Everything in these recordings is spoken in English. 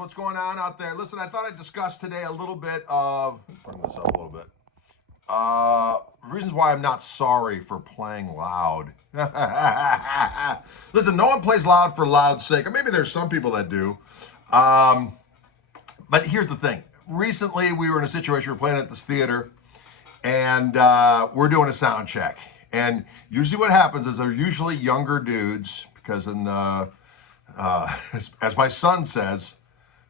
what's going on out there? Listen, I thought I'd discuss today a little bit of, bring this up a little bit, reasons why I'm not sorry for playing loud. Listen, no one plays loud for loud's sake, or maybe there's some people that do. But here's the thing. Recently, we were in a situation, we were playing at this theater, and we're doing a sound check. And usually what happens is they're usually younger dudes, because in the, as my son says,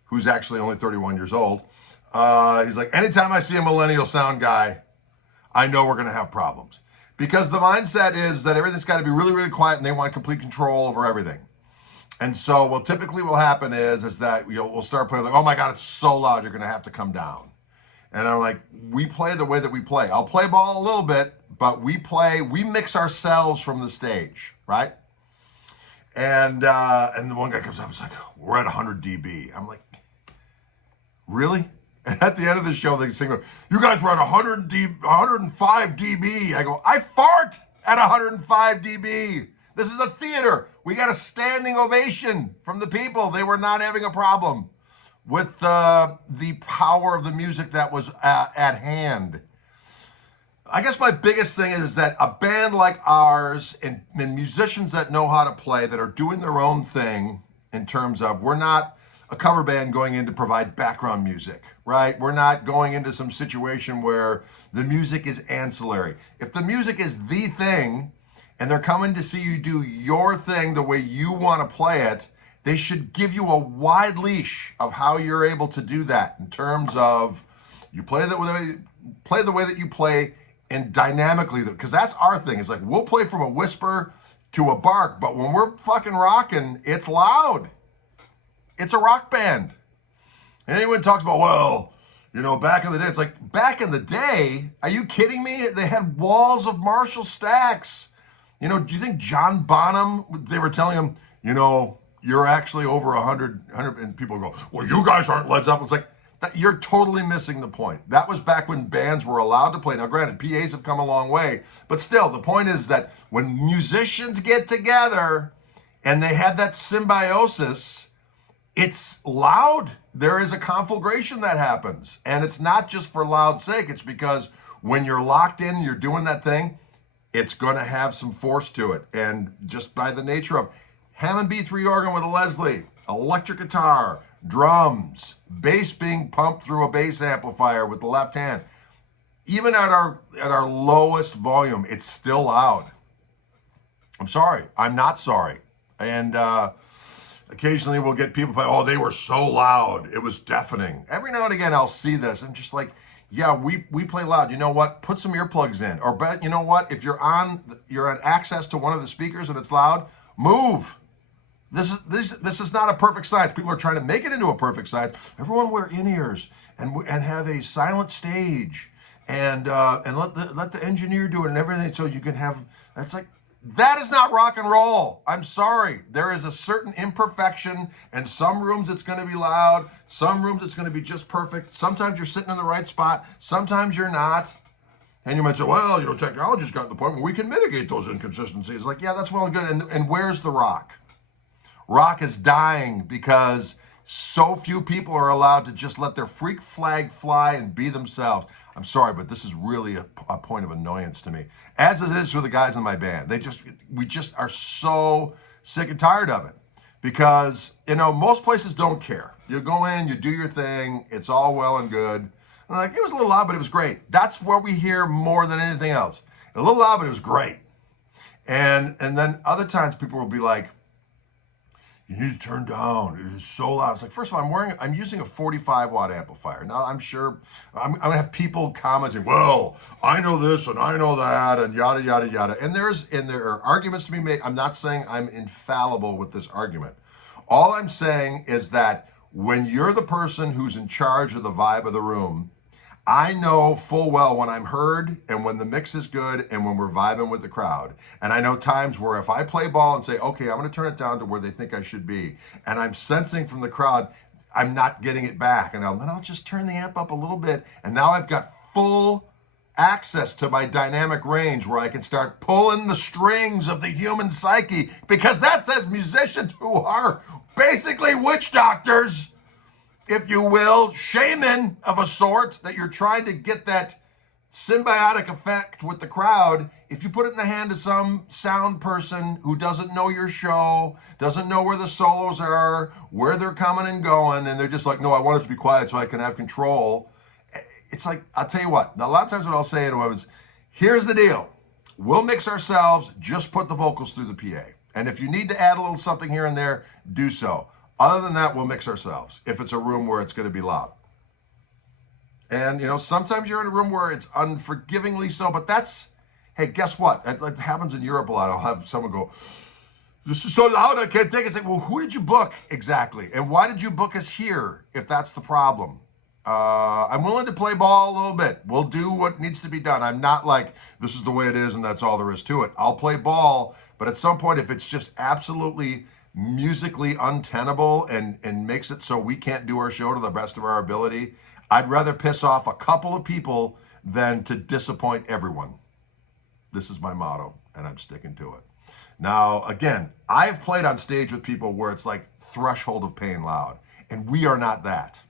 who's actually only 31 years old, he's like, anytime I see a millennial sound guy, I know we're gonna have problems. Because the mindset is that everything's gotta be really, really quiet and they want complete control over everything. And so what typically will happen is that we'll start playing like, oh my God, it's so loud, you're gonna have to come down. And I'm like, we play the way that we play. I'll play ball a little bit, but we mix ourselves from the stage, right? And the one guy comes up and is like, we're at 100 dB. I'm like, really? And at the end of the show, they sing, you guys were at 105 dB. I go, I fart at 105 dB. This is a theater. We got a standing ovation from the people. They were not having a problem with the power of the music that was at hand. I guess my biggest thing is that a band like ours and musicians that know how to play, that are doing their own thing in terms of, we're not a cover band going in to provide background music, right? We're not going into some situation where the music is ancillary. If the music is the thing and they're coming to see you do your thing the way you want to play it, they should give you a wide leash of how you're able to do that in terms of you play the way that you play and dynamically, because that's our thing. It's like, we'll play from a whisper to a bark, but when we're fucking rocking, it's loud. It's a rock band. And anyone talks about, well, back in the day, it's like, back in the day, are you kidding me? They had walls of Marshall stacks. Do you think John Bonham, they were telling him, you're actually over 100, and people go, well, you guys aren't Led Zeppelin. It's like, you're totally missing the point. That was back when bands were allowed to play. Now, granted, PAs have come a long way, but still, the point is that when musicians get together and they have that symbiosis, it's loud. There is a conflagration that happens. And it's not just for loud sake. It's because when you're locked in, you're doing that thing, it's going to have some force to it. And just by the nature of Hammond B3 organ with a Leslie, electric guitar, drums, bass being pumped through a bass amplifier with the left hand, even at our lowest volume, it's still loud. I'm sorry. I'm not sorry. And occasionally we'll get people play, oh, they were so loud, it was deafening. Every now and again I'll see this and just like, yeah, we play loud. You know what? Put some earplugs in. Or bet, you know what? If you're on access to one of the speakers and it's loud, move. This is not a perfect science. People are trying to make it into a perfect science. Everyone wear in-ears and have a silent stage and let the engineer do it and everything, so you can have. That's like, that is not rock and roll. I'm sorry. There is a certain imperfection, and some rooms it's going to be loud, some rooms it's going to be just perfect. Sometimes you're sitting in the right spot, sometimes you're not. And you might say, well, technology's gotten to the point where we can mitigate those inconsistencies. Like, yeah, that's well and good. And where's the rock? Rock is dying because so few people are allowed to just let their freak flag fly and be themselves. I'm sorry, but this is really a point of annoyance to me, as it is for the guys in my band. We just are so sick and tired of it, because most places don't care. You go in, you do your thing, it's all well and good. And like, it was a little loud, but it was great. That's what we hear more than anything else. A little loud, but it was great. And then other times people will be like, you need to turn down, it is so loud. It's like, first of all, I'm using a 45 watt amplifier. Now I'm sure I'm gonna have people commenting, well, I know this and I know that and yada, yada, yada. And there are arguments to be made. I'm not saying I'm infallible with this argument. All I'm saying is that when you're the person who's in charge of the vibe of the room, I know full well when I'm heard and when the mix is good and when we're vibing with the crowd. And I know times where if I play ball and say, okay, I'm going to turn it down to where they think I should be, and I'm sensing from the crowd, I'm not getting it back. And then I'll just turn the amp up a little bit. And now I've got full access to my dynamic range where I can start pulling the strings of the human psyche, because that's as musicians who are basically witch doctors. if you will, shaman of a sort, that you're trying to get that symbiotic effect with the crowd. If you put it in the hand of some sound person who doesn't know your show, doesn't know where the solos are, where they're coming and going, and they're just like, no, I want it to be quiet so I can have control. It's like, I'll tell you what, now a lot of times what I'll say to them is, here's the deal. We'll mix ourselves, just put the vocals through the PA. And if you need to add a little something here and there, do so. Other than that, we'll mix ourselves if it's a room where it's going to be loud. And, sometimes you're in a room where it's unforgivingly so, but hey, guess what? It happens in Europe a lot. I'll have someone go, this is so loud, I can't take it. It's like, well, who did you book exactly? And why did you book us here if that's the problem? I'm willing to play ball a little bit. We'll do what needs to be done. I'm not like, this is the way it is and that's all there is to it. I'll play ball, but at some point, if it's just absolutely musically untenable and makes it so we can't do our show to the best of our ability, I'd rather piss off a couple of people than to disappoint everyone. This is my motto, and I'm sticking to it. Now, again, I've played on stage with people where it's like threshold of pain loud, and we are not that.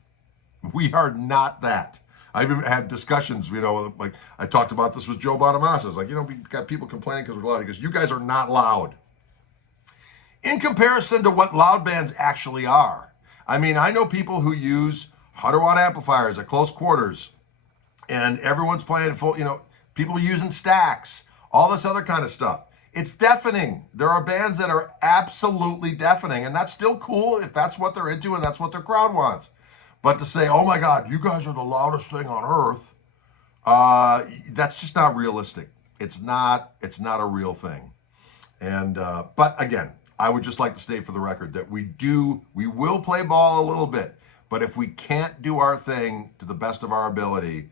We are not that. I've even had discussions, like I talked about this with Joe Bonamassa. It's like, we've got people complaining because we're loud. He goes, you guys are not loud. In comparison to what loud bands actually are. I mean, I know people who use 100-watt amplifiers at close quarters, and everyone's playing full, people using stacks, all this other kind of stuff. It's deafening. There are bands that are absolutely deafening, and that's still cool if that's what they're into and that's what their crowd wants. But to say, oh my God, you guys are the loudest thing on earth, that's just not realistic. It's not a real thing. And but again, I would just like to state for the record that we will play ball a little bit. But if we can't do our thing to the best of our ability,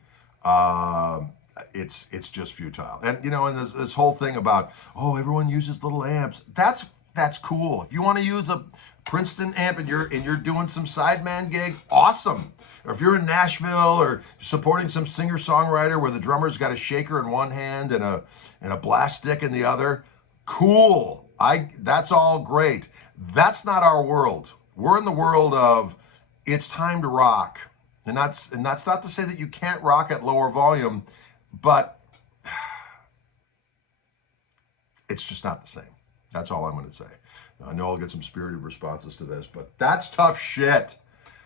it's just futile. And and this whole thing about, oh, everyone uses little amps. That's cool. If you want to use a Princeton amp and you're doing some sideman gig, awesome. Or if you're in Nashville or supporting some singer-songwriter where the drummer's got a shaker in one hand and a blast stick in the other, cool. That's all great. That's not our world. We're in the world of, it's time to rock. And that's not to say that you can't rock at lower volume, but it's just not the same. That's all I'm going to say. Now, I know I'll get some spirited responses to this, but that's tough shit.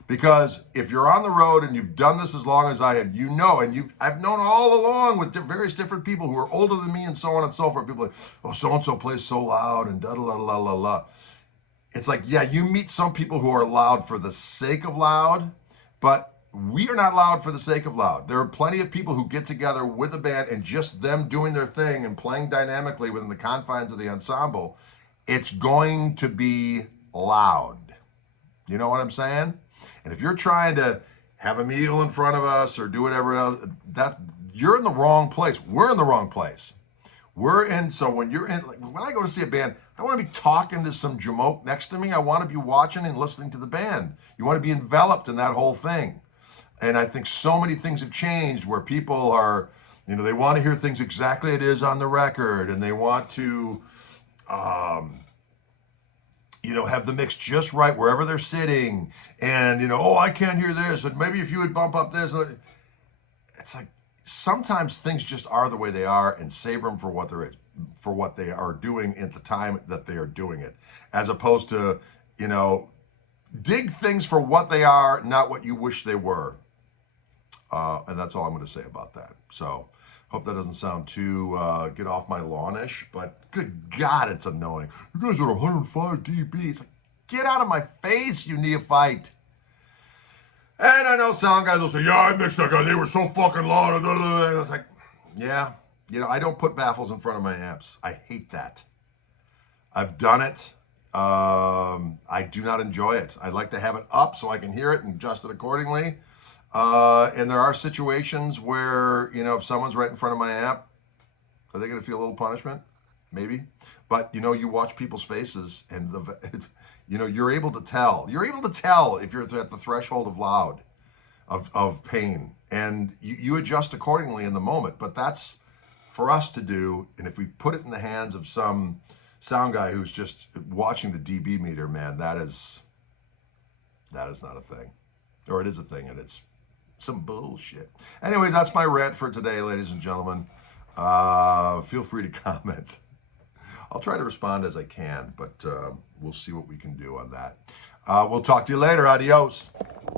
Because if you're on the road and you've done this as long as I have, and I've known all along with various different people who are older than me and so on and so forth. People are like, oh, so-and-so plays so loud and da-da-la-la-la-la. It's like, yeah, you meet some people who are loud for the sake of loud, but we are not loud for the sake of loud. There are plenty of people who get together with a band and just them doing their thing and playing dynamically within the confines of the ensemble. It's going to be loud. You know what I'm saying? And if you're trying to have a meal in front of us or do whatever else, you're in the wrong place. We're in the wrong place. So when you're in, like, when I go to see a band, I want to be talking to some jamoke next to me. I want to be watching and listening to the band. You want to be enveloped in that whole thing. And I think so many things have changed where people are, they want to hear things exactly it is on the record, and they want to, have the mix just right wherever they're sitting. And, oh, I can't hear this. And maybe if you would bump up this. It's like sometimes things just are the way they are, and savor them for what they are doing at the time that they are doing it. As opposed to, dig things for what they are, not what you wish they were. And that's all I'm going to say about that. So hope that doesn't sound too get off my lawn-ish, but good God, it's annoying. You guys are 105 dB. It's like, get out of my face, you neophyte. And I know sound guys will say, yeah, I mixed that guy. They were so fucking loud. And I was like, yeah, I don't put baffles in front of my amps. I hate that. I've done it. I do not enjoy it. I like to have it up so I can hear it and adjust it accordingly. And there are situations where, if someone's right in front of my amp, are they going to feel a little punishment? Maybe. But, you watch people's faces and, you're able to tell. You're able to tell if you're at the threshold of loud, of pain. And you adjust accordingly in the moment. But that's for us to do. And if we put it in the hands of some sound guy who's just watching the dB meter, man, that is not a thing. or it is a thing, and it's some bullshit. Anyways, that's my rant for today, ladies and gentlemen. Feel free to comment. I'll try to respond as I can, but we'll see what we can do on that. We'll talk to you later. Adios.